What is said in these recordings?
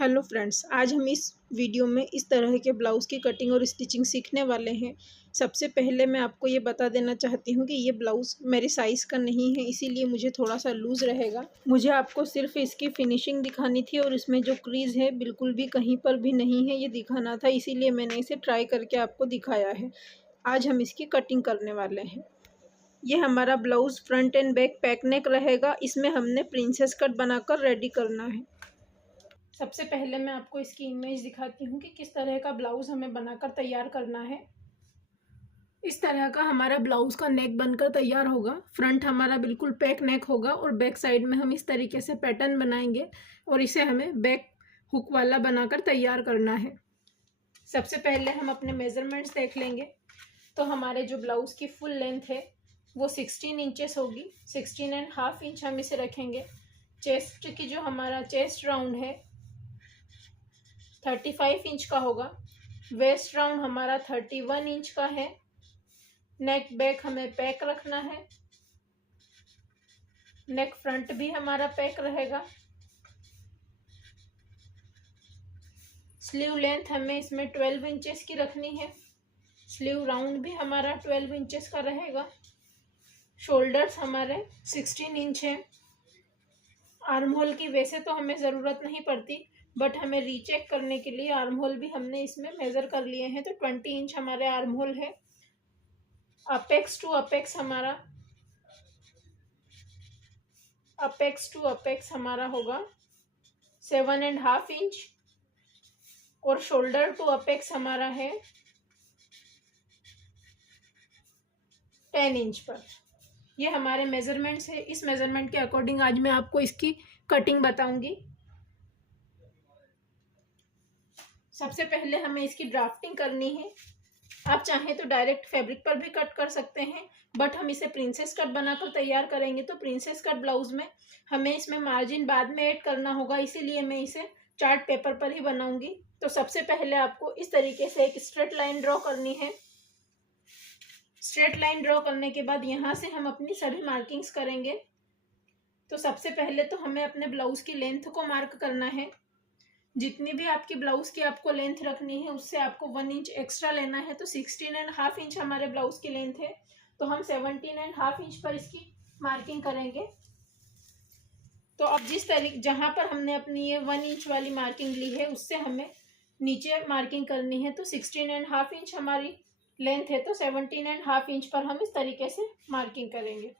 Hello friends, आज हम इस वीडियो में इस तरह के ब्लाउज़ की कटिंग और स्टिचिंग सीखने वाले हैं। सबसे पहले मैं आपको ये बता देना चाहती हूँ कि ये ब्लाउज़ मेरे साइज़ का नहीं है, इसीलिए मुझे थोड़ा-सा लूज़ रहेगा। मुझे आपको सिर्फ़ इसकी फिनिशिंग दिखानी थी और इसमें जो क्रीज़ है बिल्कुल भी कहीं पर भी नहीं है, ये दिखाना था, इसीलिए मैंने इसे ट्राई करके आपको दिखाया है। आज हम इसकी कटिंग करने वाले हैं। ये हमारा blouse front and back pack neck रहेगा। इसमें हमने प्रिंसेस कट बनाकर रेडी करना है। सबसे पहले मैं आपको इसकी इमेज दिखाती हूँ कि किस तरह का ब्लाउज़ हमें बनाकर तैयार करना है। इस तरह का हमारा ब्लाउज़ का नेक बनकर तैयार होगा। फ्रंट हमारा बिल्कुल पैक नेक होगा और बैक साइड में हम इस तरीके से पैटर्न बनाएंगे और इसे हमें बैक हुक वाला बनाकर तैयार करना है। सबसे पहले हम अपने मेज़रमेंट्स देख लेंगे। तो हमारे जो ब्लाउज़ की फुल लेंथ है वो 16 इंचेस होगी। 16.5 इंच हम इसे रखेंगे। चेस्ट की जो हमारा चेस्ट राउंड है 35 इंच का होगा। वेस्ट राउंड हमारा 31 इंच का है। नेक बैक हमें पैक रखना है। नेक फ्रंट भी हमारा पैक रहेगा। स्लीव लेंथ हमें इसमें 12 इंचेस की रखनी है। स्लीव राउंड भी हमारा 12 इंचेस का रहेगा। शोल्डर्स हमारे 16 इंच है। आर्म होल की वैसे तो हमें ज़रूरत नहीं पड़ती, बट हमें रीचेक करने के लिए आर्म होल भी हमने इसमें मेज़र कर लिए हैं, तो 20 इंच हमारे आर्म होल है। अपेक्स टू अपेक्स हमारा होगा 7.5 इंच और शोल्डर टू अपेक्स हमारा है 10 इंच पर। ये हमारे मेजरमेंट्स है। इस मेजरमेंट के अकॉर्डिंग आज मैं आपको इसकी कटिंग बताऊंगी। सबसे पहले हमें इसकी ड्राफ्टिंग करनी है। आप चाहें तो डायरेक्ट फैब्रिक पर भी कट कर सकते हैं, बट हम इसे प्रिंसेस कट बनाकर तैयार करेंगे, तो प्रिंसेस कट ब्लाउज में हमें इसमें मार्जिन बाद में ऐड करना होगा, इसीलिए मैं इसे चार्ट पेपर पर ही बनाऊंगी। तो सबसे पहले आपको इस तरीके से एक स्ट्रेट लाइन ड्रॉ करनी है। स्ट्रेट लाइन ड्रॉ करने के बाद यहाँ से हम अपनी सभी मार्किंग्स करेंगे। तो सबसे पहले तो हमें अपने ब्लाउज की लेंथ को मार्क करना है। जितनी भी आपकी ब्लाउज की आपको लेंथ रखनी है उससे आपको 1 इंच एक्स्ट्रा लेना है। तो 16.5 इंच हमारे ब्लाउज की लेंथ है, तो हम 17.5 इंच पर इसकी मार्किंग करेंगे। तो अब जिस तरीके जहां पर हमने अपनी ये 1 इंच वाली मार्किंग ली है उससे हमें नीचे मार्किंग करनी है। तो 16.5 इंच हमारी लेंथ है, तो 17.5 इंच पर हम इस तरीके से मार्किंग करेंगे।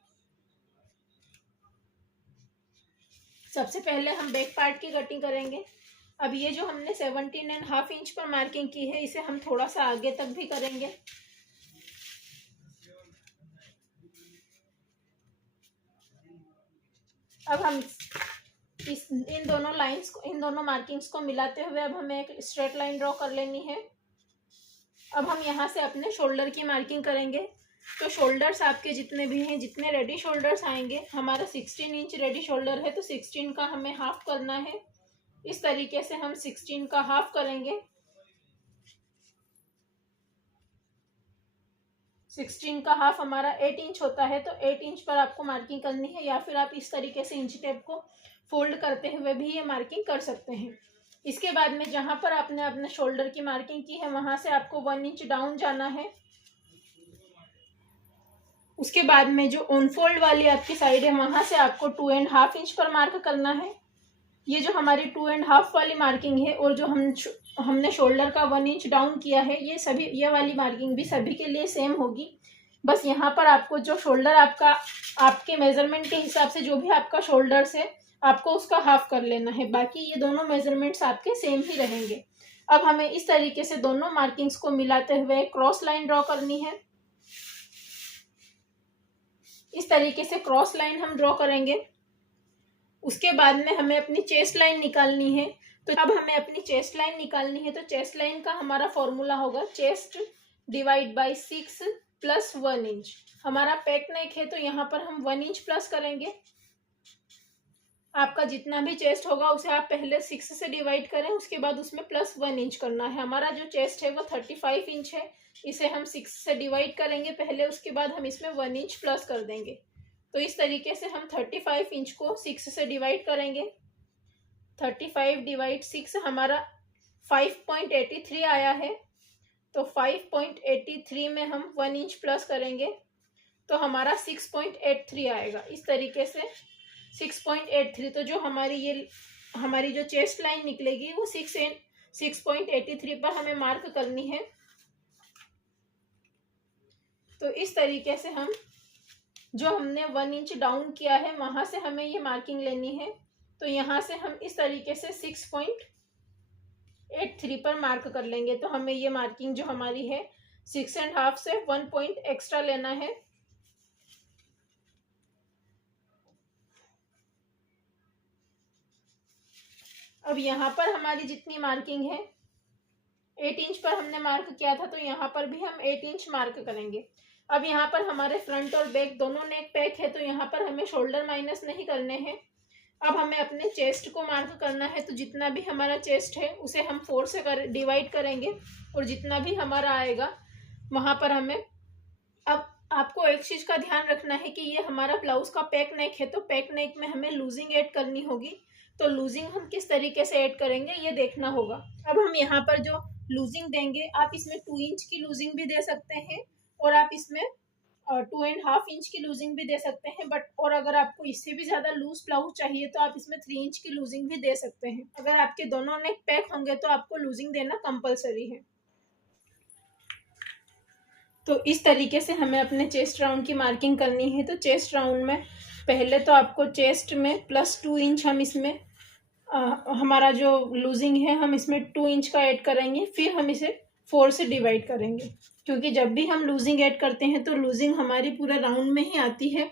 सबसे पहले हम बैक पार्ट की कटिंग करेंगे। अब ये जो हमने 17.5 इंच पर मार्किंग की है इसे हम थोड़ा सा आगे तक भी करेंगे। अब हम इन दोनों मार्किंग्स को मिलाते हुए अब हमें एक स्ट्रेट लाइन ड्रॉ कर लेनी है। अब हम यहाँ से अपने शोल्डर की मार्किंग करेंगे। तो शोल्डर्स आपके जितने भी हैं, जितने रेडी शोल्डर्स आएंगे, हमारा 16 इंच रेडी शोल्डर है तो 16 का हमें हाफ करना है। इस तरीके से हम 16 का हाफ करेंगे। 16 का हाफ हमारा 8 इंच होता है, तो 8 इंच पर आपको मार्किंग करनी है, या फिर आप इस तरीके से इंच टेप को फोल्ड करते हुए भी ये मार्किंग कर सकते हैं। इसके बाद में जहां पर आपने अपने शोल्डर की मार्किंग की है वहां से आपको 1 इंच डाउन जाना है। उसके बाद में जो ऑन फोल्ड वाली आपकी साइड है वहां से आपको 2.5 इंच पर मार्क करना है। ये जो हमारी 2.5 वाली मार्किंग है और जो हमने शोल्डर का 1 इंच डाउन किया है, ये वाली मार्किंग भी सभी के लिए सेम होगी। बस यहाँ पर आपको जो शोल्डर आपके मेजरमेंट के हिसाब से जो भी आपका शोल्डर्स है आपको उसका हाफ कर लेना है। बाकी ये दोनों मेजरमेंट्स आपके सेम ही रहेंगे। अब हमें इस तरीके से दोनों मार्किंग्स को मिलाते हुए क्रॉस लाइन ड्रॉ करनी है। इस तरीके से क्रॉस लाइन हम ड्रॉ करेंगे। उसके बाद में हमें अपनी चेस्ट लाइन निकालनी है। तो अब हमें अपनी चेस्ट लाइन निकालनी है, तो चेस्ट लाइन का हमारा फॉर्मूला होगा chest divide by 6 plus 1 inch. हमारा पैक नेक है तो यहाँ पर हम 1 इंच प्लस करेंगे। आपका जितना भी चेस्ट होगा उसे आप पहले 6 से डिवाइड करें, उसके बाद उसमें प्लस 1 इंच करना है। हमारा जो चेस्ट है वो 35 इंच है, इसे हम 6 से डिवाइड करेंगे पहले, उसके बाद हम इसमें 1 इंच प्लस कर देंगे। तो इस तरीके से हम 35 इंच को 6 से डिवाइड करेंगे। 35 डिवाइड 6 हमारा 5.83 आया है। तो 5.83 में हम 1 इंच प्लस करेंगे तो हमारा 6.83 आएगा। इस तरीके से 6.83, तो जो हमारी जो चेस्ट लाइन निकलेगी वो 6.83 पर हमें मार्क करनी है। तो इस तरीके से हम जो हमने 1 इंच डाउन किया है वहां से हमें ये मार्किंग लेनी है। तो यहाँ से हम इस तरीके से 6.83 पर मार्क कर लेंगे। तो हमें ये मार्किंग जो हमारी है 6.5 से 1 पॉइंट एक्स्ट्रा लेना है। अब यहाँ पर हमारी जितनी मार्किंग है 8 इंच पर हमने मार्क किया था, तो यहाँ पर भी हम 8 इंच मार्क करेंगे। अब यहाँ पर हमारे फ्रंट और बैक दोनों नेक पैक है, तो यहाँ पर हमें शोल्डर माइनस नहीं करने हैं। अब हमें अपने चेस्ट को मार्क करना है। तो जितना भी हमारा चेस्ट है उसे हम 4 से डिवाइड करेंगे और जितना भी हमारा आएगा वहाँ पर हमें। अब आपको एक चीज़ का ध्यान रखना है कि ये हमारा ब्लाउज का पैक नेक है, तो पैक नेक में हमें लूजिंग ऐड करनी होगी। तो लूजिंग हम किस तरीके से ऐड करेंगे ये देखना होगा। अब हम यहाँ पर जो लूजिंग देंगे, आप इसमें 2 इंच की लूजिंग भी दे सकते हैं और आप इसमें 2.5 इंच की लूजिंग भी दे सकते हैं। और अगर आपको इससे भी ज़्यादा लूज ब्लाउज चाहिए तो आप इसमें 3 इंच की लूजिंग भी दे सकते हैं। अगर आपके दोनों नेक पैक होंगे तो आपको लूजिंग देना कंपलसरी है। तो इस तरीके से हमें अपने चेस्ट राउंड की मार्किंग करनी है। तो चेस्ट राउंड में पहले तो आपको चेस्ट में +2 इंच हम इसमें हमारा जो लूजिंग है हम इसमें 2 इंच का ऐड करेंगे। फिर हम इसे 4 से डिवाइड करेंगे, क्योंकि जब भी हम लूजिंग ऐड करते हैं तो लूजिंग हमारी पूरा राउंड में ही आती है,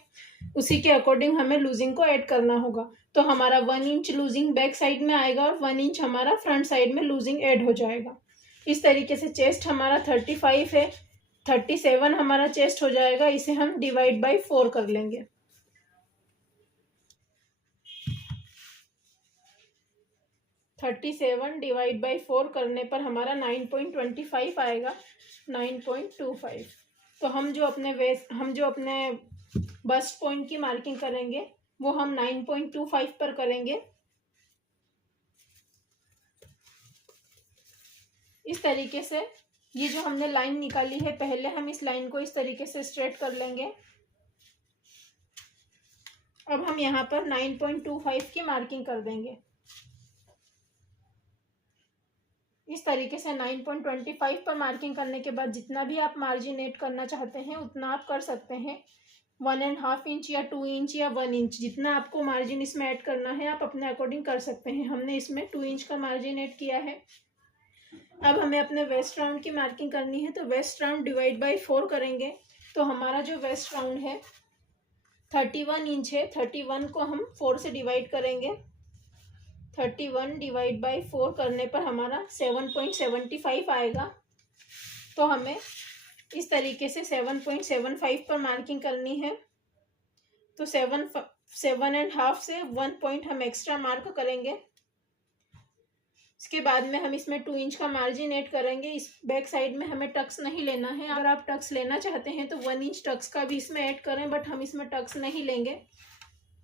उसी के अकॉर्डिंग हमें लूजिंग को ऐड करना होगा। तो हमारा 1 इंच लूजिंग बैक साइड में आएगा और 1 इंच हमारा फ्रंट साइड में लूजिंग ऐड हो जाएगा। इस तरीके से चेस्ट हमारा 35 है, 37 हमारा चेस्ट हो जाएगा। इसे हम डिवाइड बाई 4 कर लेंगे। 37 डिवाइड बाई 4 करने पर हमारा 9.25 आएगा, 9.25। तो हम जो अपने बस्ट पॉइंट की मार्किंग करेंगे वो हम 9.25 पर करेंगे। इस तरीके से ये जो हमने लाइन निकाली है, पहले हम इस लाइन को इस तरीके से स्ट्रेट कर लेंगे। अब हम यहाँ पर 9.25 की मार्किंग कर देंगे। इस तरीके से 9.25 पर मार्किंग करने के बाद जितना भी आप मार्जिन ऐड करना चाहते हैं उतना आप कर सकते हैं। 1.5 इंच या 2 इंच या 1 इंच, जितना आपको मार्जिन इसमें ऐड करना है आप अपने अकॉर्डिंग कर सकते हैं। हमने इसमें 2 इंच का मार्जिन ऐड किया है। अब हमें अपने वेस्ट राउंड की मार्किंग करनी है। तो वेस्ट राउंड डिवाइड बाई 4 करेंगे। तो हमारा जो वेस्ट राउंड है 31 इंच है, 31 को हम 4 से डिवाइड करेंगे। 31 डिवाइड बाई 4 करने पर हमारा 7.75 आएगा। तो हमें इस तरीके से 7.75 पर मार्किंग करनी है। तो 7.5 से 1 पॉइंट हम एक्स्ट्रा मार्क करेंगे। इसके बाद में हम इसमें 2 इंच का मार्जिन ऐड करेंगे। इस बैक साइड में हमें टक्स नहीं लेना है। अगर आप टक्स लेना चाहते हैं तो 1 इंच टक्स का भी इसमें ऐड करें, बट हम इसमें टक्स नहीं लेंगे।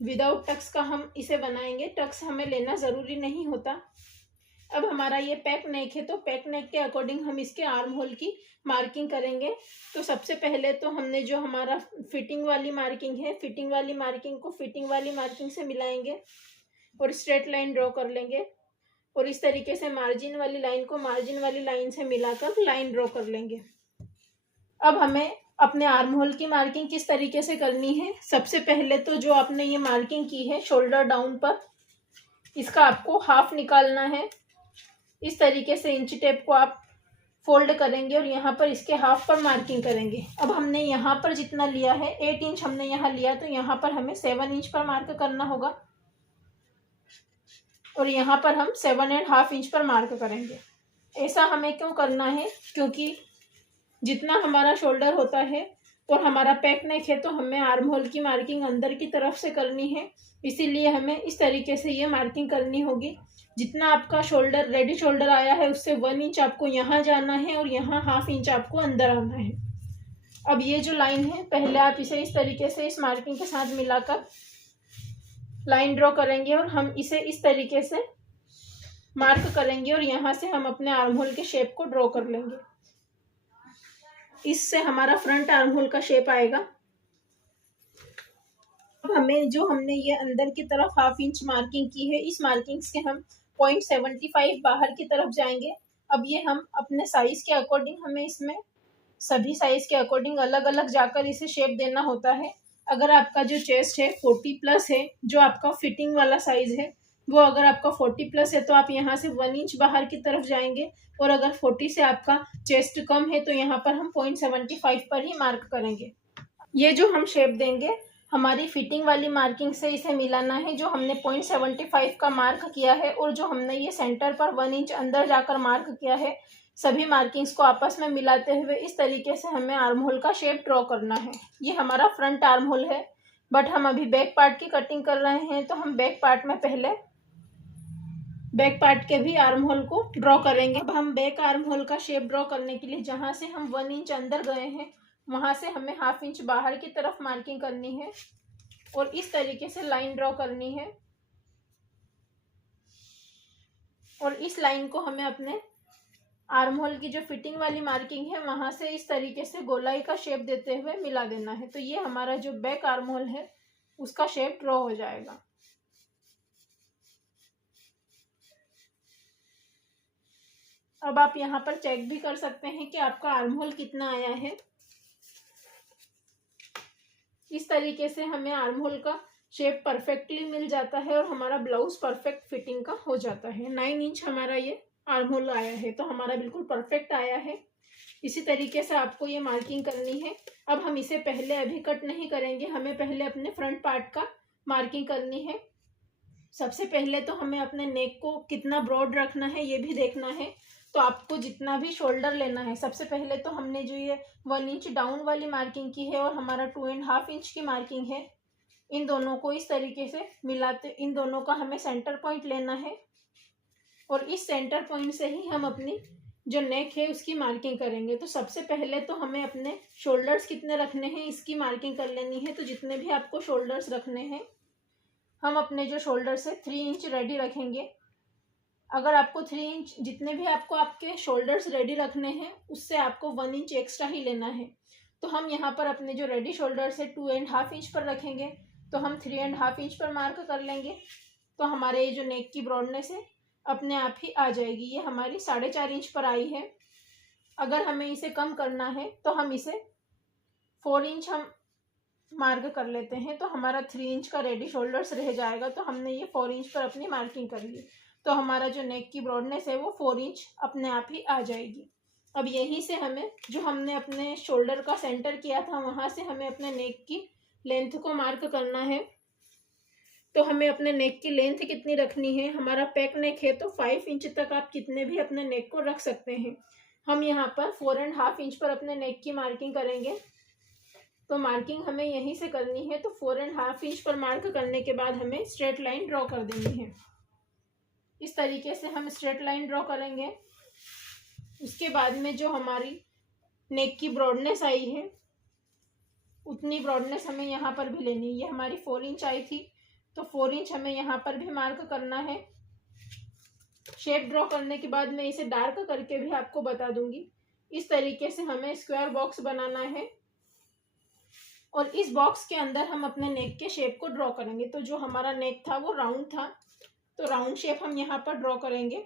विदाउट टक्स का हम इसे बनाएंगे। टक्स हमें लेना ज़रूरी नहीं होता। अब हमारा ये पैक नेक है, तो पैक नेक के अकॉर्डिंग हम इसके आर्म होल की मार्किंग करेंगे। तो सबसे पहले तो हमने जो हमारा फिटिंग वाली मार्किंग है, फिटिंग वाली मार्किंग को फिटिंग वाली मार्किंग से मिलाएंगे और स्ट्रेट लाइन ड्रॉ कर लेंगे। और इस तरीके से मार्जिन वाली लाइन को मार्जिन वाली लाइन से मिलाकर लाइन ड्रॉ कर लेंगे। अब हमें अपने आर्म होल की मार्किंग किस तरीके से करनी है। सबसे पहले तो जो आपने ये मार्किंग की है शोल्डर डाउन पर, इसका आपको हाफ निकालना है। इस तरीके से इंची टेप को आप फोल्ड करेंगे और यहाँ पर इसके हाफ पर मार्किंग करेंगे। अब हमने यहाँ पर जितना लिया है 8 इंच हमने यहाँ लिया, तो यहाँ पर हमें 7 इंच पर मार्क करना होगा और यहाँ पर हम 7.5 इंच पर मार्क करेंगे। ऐसा हमें क्यों करना है, क्योंकि जितना हमारा शोल्डर होता है और हमारा पैक नेक है तो हमें आर्म होल की मार्किंग अंदर की तरफ से करनी है। इसीलिए हमें इस तरीके से ये मार्किंग करनी होगी। जितना आपका शोल्डर रेडी शोल्डर आया है उससे 1 इंच आपको यहाँ जाना है और यहाँ हाफ इंच आपको अंदर आना है। अब ये जो लाइन है पहले आप इसे इस तरीके से इस मार्किंग के साथ मिलाकर लाइन ड्रॉ करेंगे और हम इसे इस तरीके से मार्क करेंगे और यहाँ से हम अपने आर्म होल के शेप को ड्रॉ कर लेंगे। इससे हमारा फ्रंट आर्म होल का शेप आएगा। अब हमें जो हमने ये अंदर की तरफ 1/2 इंच मार्किंग की है, इस मार्किंग्स के हम 0.75 बाहर की तरफ जाएंगे। अब ये हम अपने साइज के अकॉर्डिंग, हमें इसमें सभी साइज के अकॉर्डिंग अलग अलग जाकर इसे शेप देना होता है। अगर आपका जो चेस्ट है 40+ है, जो आपका फिटिंग वाला साइज है, वो अगर आपका 40+ है तो आप यहाँ से 1 इंच बाहर की तरफ जाएंगे। और अगर 40 से आपका चेस्ट कम है तो यहाँ पर हम 0.75 पर ही मार्क करेंगे। ये जो हम शेप देंगे, हमारी फिटिंग वाली मार्किंग से इसे मिलाना है, जो हमने 0.75 का मार्क किया है और जो हमने ये सेंटर पर 1 इंच अंदर जाकर मार्क किया है। सभी मार्किंग्स को आपस में मिलाते हुए इस तरीके से हमें आर्म होल का शेप ड्रॉ करना है। ये हमारा फ्रंट आर्म होल है, बट हम अभी बैक पार्ट की कटिंग कर रहे हैं, तो हम बैक पार्ट में पहले बैक पार्ट के भी आर्म होल को ड्रॉ करेंगे। अब हम बैक आर्म होल का शेप ड्रॉ करने के लिए जहाँ से हम 1 इंच अंदर गए हैं, वहाँ से हमें 1/2 इंच बाहर की तरफ मार्किंग करनी है और इस तरीके से लाइन ड्रॉ करनी है। और इस लाइन को हमें अपने आर्म होल की जो फिटिंग वाली मार्किंग है, वहाँ से इस तरीके से गोलाई का शेप देते हुए मिला देना है। तो ये हमारा जो बैक आर्म होल है, उसका शेप ड्रॉ हो जाएगा। अब आप यहाँ पर चेक भी कर सकते हैं कि आपका आर्म होल कितना आया है। इस तरीके से हमें आर्म होल का शेप परफेक्टली मिल जाता है और हमारा ब्लाउज परफेक्ट फिटिंग का हो जाता है। 9 इंच हमारा ये आर्म होल आया है, तो हमारा बिल्कुल परफेक्ट आया है। इसी तरीके से आपको ये मार्किंग करनी है। अब हम इसे पहले अभी कट नहीं करेंगे, हमें पहले अपने फ्रंट पार्ट का मार्किंग करनी है। सबसे पहले तो हमें अपने नेक को कितना ब्रॉड रखना है ये भी देखना है। तो आपको जितना भी शोल्डर लेना है, सबसे पहले तो हमने जो ये 1 इंच डाउन वाली मार्किंग की है और हमारा 2.5 इंच की मार्किंग है, इन दोनों को इस तरीके से मिलाते, इन दोनों का हमें सेंटर पॉइंट लेना है और इस सेंटर पॉइंट से ही हम अपनी जो नेक है उसकी मार्किंग करेंगे। तो सबसे पहले तो हमें अपने शोल्डर्स कितने रखने हैं इसकी मार्किंग कर लेनी है। तो जितने भी आपको शोल्डर्स रखने हैं, हम अपने जो शोल्डर्स है 3 इंच रेडी रखेंगे। अगर आपको 3 इंच, जितने भी आपको आपके शोल्डर्स रेडी रखने हैं, उससे आपको 1 इंच एक्स्ट्रा ही लेना है। तो हम यहाँ पर अपने जो रेडी शोल्डर्स है 2.5 इंच पर रखेंगे, तो हम 3.5 इंच पर मार्क कर लेंगे। तो हमारे ये जो नेक की ब्रॉडनेस है अपने आप ही आ जाएगी। ये हमारी 4.5 इंच पर आई है। अगर हमें इसे कम करना है तो हम इसे 4 इंच हम मार्क कर लेते हैं, तो हमारा 3 इंच का रेडी शोल्डर्स रह जाएगा। तो हमने ये 4 इंच पर अपनी मार्किंग कर ली, तो हमारा जो नेक की ब्रॉडनेस है वो 4 इंच अपने आप ही आ जाएगी। अब यहीं से हमें, जो हमने अपने शोल्डर का सेंटर किया था, वहाँ से हमें अपने नेक की लेंथ को मार्क करना है। तो हमें अपने नेक की लेंथ कितनी रखनी है, हमारा पैक नेक है तो 5 इंच तक आप कितने भी अपने नेक को रख सकते हैं। हम यहाँ पर 4.5 इंच पर अपने नेक की मार्किंग करेंगे। तो मार्किंग हमें यहीं से करनी है। तो 4.5 इंच पर मार्क करने के बाद हमें स्ट्रेट लाइन ड्रॉ कर देनी है। इस तरीके से हम स्ट्रेट लाइन ड्रॉ करेंगे। उसके बाद में जो हमारी नेक की ब्रॉडनेस आई है, उतनी ब्रॉडनेस हमें यहाँ पर भी लेनी है। ये हमारी 4 इंच आई थी, तो 4 इंच हमें यहाँ पर भी मार्क करना है। शेप ड्रॉ करने के बाद मैं इसे डार्क करके भी आपको बता दूंगी। इस तरीके से हमें स्क्वायर बॉक्स बनाना है और इस बॉक्स के अंदर हम अपने नेक के शेप को ड्रॉ करेंगे। तो जो हमारा नेक था वो राउंड था, तो राउंड शेप हम यहाँ पर ड्रॉ करेंगे।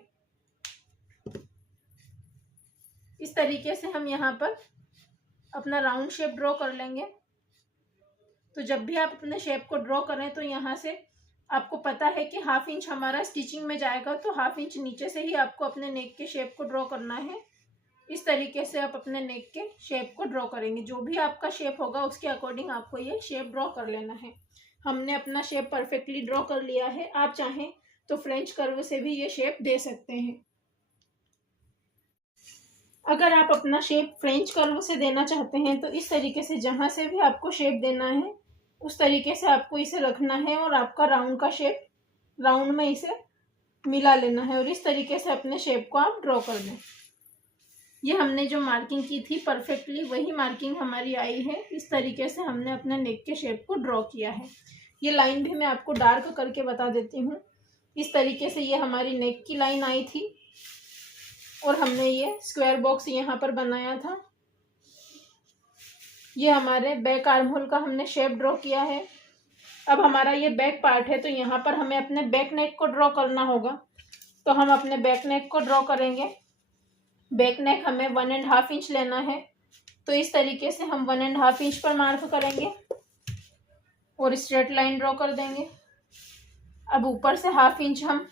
इस तरीके से हम यहाँ पर अपना राउंड शेप ड्रॉ कर लेंगे। तो जब भी आप अपने शेप को ड्रॉ करें तो यहाँ से आपको पता है कि 1/2 इंच हमारा स्टिचिंग में जाएगा, तो 1/2 इंच नीचे से ही आपको अपने नेक के शेप को ड्रॉ करना है। इस तरीके से आप अपने नेक के शेप को ड्रॉ करेंगे। जो भी आपका शेप होगा उसके अकॉर्डिंग आपको ये शेप ड्रॉ कर लेना है। हमने अपना शेप परफेक्टली ड्रॉ कर लिया है। आप चाहें तो फ्रेंच कर्व से भी ये शेप दे सकते हैं। अगर आप अपना शेप फ्रेंच कर्व से देना चाहते हैं तो इस तरीके से जहाँ से भी आपको शेप देना है उस तरीके से आपको इसे रखना है और आपका राउंड का शेप, राउंड में इसे मिला लेना है और इस तरीके से अपने शेप को आप ड्रॉ कर दें। ये हमने जो मार्किंग की थी परफेक्टली वही मार्किंग हमारी आई है। इस तरीके से हमने अपने नेक के शेप को ड्रॉ किया है। ये लाइन भी मैं आपको डार्क करके बता देती हूँ। इस तरीके से ये हमारी नेक की लाइन आई थी और हमने ये स्क्वायर बॉक्स यहाँ पर बनाया था। ये हमारे बैक आर्म होल का हमने शेप ड्रॉ किया है। अब हमारा ये बैक पार्ट है तो यहाँ पर हमें अपने बैक नेक को ड्रॉ करना होगा। तो हम अपने बैक नेक को ड्रॉ करेंगे। बैक नेक हमें 1.5 इंच लेना है। तो इस तरीके से हम 1.5 इंच पर मार्क करेंगे और स्ट्रेट लाइन ड्रॉ कर देंगे। अब ऊपर से 1/2 इंच हम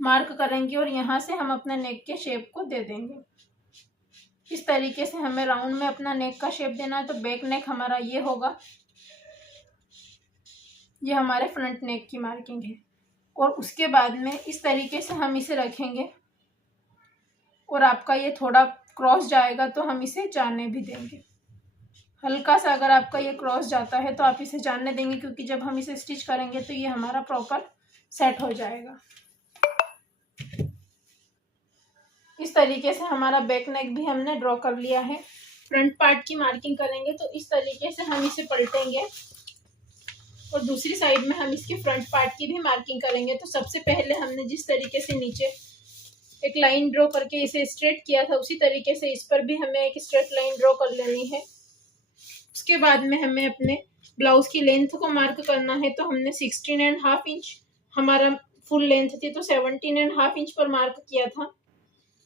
मार्क करेंगे और यहाँ से हम अपने नेक के शेप को दे देंगे। इस तरीके से हमें राउंड में अपना नेक का शेप देना है। तो बैक नेक हमारा ये होगा, ये हमारे फ्रंट नेक की मार्किंग है। और उसके बाद में इस तरीके से हम इसे रखेंगे और आपका ये थोड़ा क्रॉस जाएगा तो हम इसे जाने भी देंगे। हल्का सा अगर आपका ये क्रॉस जाता है तो आप इसे जानने देंगे, क्योंकि जब हम इसे स्टिच करेंगे तो ये हमारा प्रॉपर सेट हो जाएगा। इस तरीके से हमारा बैक नेक भी हमने ड्रॉ कर लिया है। फ्रंट पार्ट की मार्किंग करेंगे तो इस तरीके से हम इसे पलटेंगे और दूसरी साइड में हम इसके फ्रंट पार्ट की भी मार्किंग करेंगे। तो सबसे पहले हमने जिस तरीके से नीचे एक लाइन ड्रॉ करके इसे स्ट्रेट किया था, उसी तरीके से इस पर भी हमें एक स्ट्रेट लाइन ड्रॉ कर लेनी है। उसके बाद में हमें अपने ब्लाउज की लेंथ को मार्क करना है। तो हमने 16.5 इंच हमारा फुल लेंथ थी, तो 17.5 इंच पर मार्क किया था।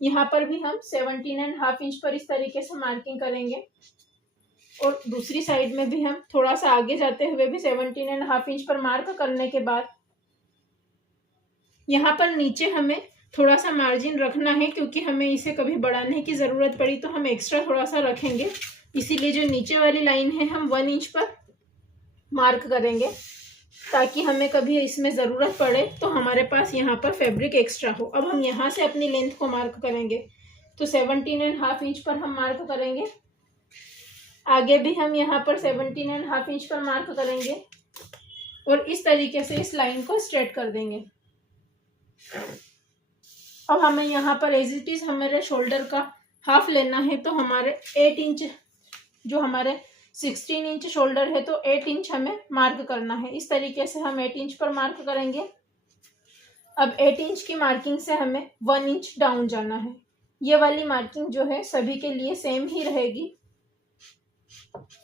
यहाँ पर भी हम 17.5 इंच पर इस तरीके से मार्किंग करेंगे और दूसरी साइड में भी हम थोड़ा सा आगे जाते हुए भी 17.5 इंच पर मार्क करने के बाद यहाँ पर नीचे हमें थोड़ा सा मार्जिन रखना है, क्योंकि हमें इसे कभी बढ़ाने की ज़रूरत पड़ी तो हम एक्स्ट्रा थोड़ा सा रखेंगे। इसीलिए जो नीचे वाली लाइन है हम 1 इंच पर मार्क करेंगे, ताकि हमें कभी इसमें ज़रूरत पड़े तो हमारे पास यहाँ पर फैब्रिक एक्स्ट्रा हो। अब हम यहाँ से अपनी लेंथ को मार्क करेंगे। तो 17.5 इंच पर हम मार्क करेंगे। आगे भी हम यहाँ पर 17.5 इंच पर मार्क करेंगे और इस तरीके से इस लाइन को स्ट्रेट कर देंगे। अब हमें यहाँ पर एज इट इज़ हमारे शोल्डर का हाफ लेना है। तो हमारे 8 इंच, जो हमारे 16 इंच शोल्डर है, तो 8 इंच हमें मार्क करना है। इस तरीके से हम 8 इंच पर मार्क करेंगे। अब 8 इंच की मार्किंग से हमें 1 इंच डाउन जाना है। ये वाली मार्किंग जो है सभी के लिए सेम ही रहेगी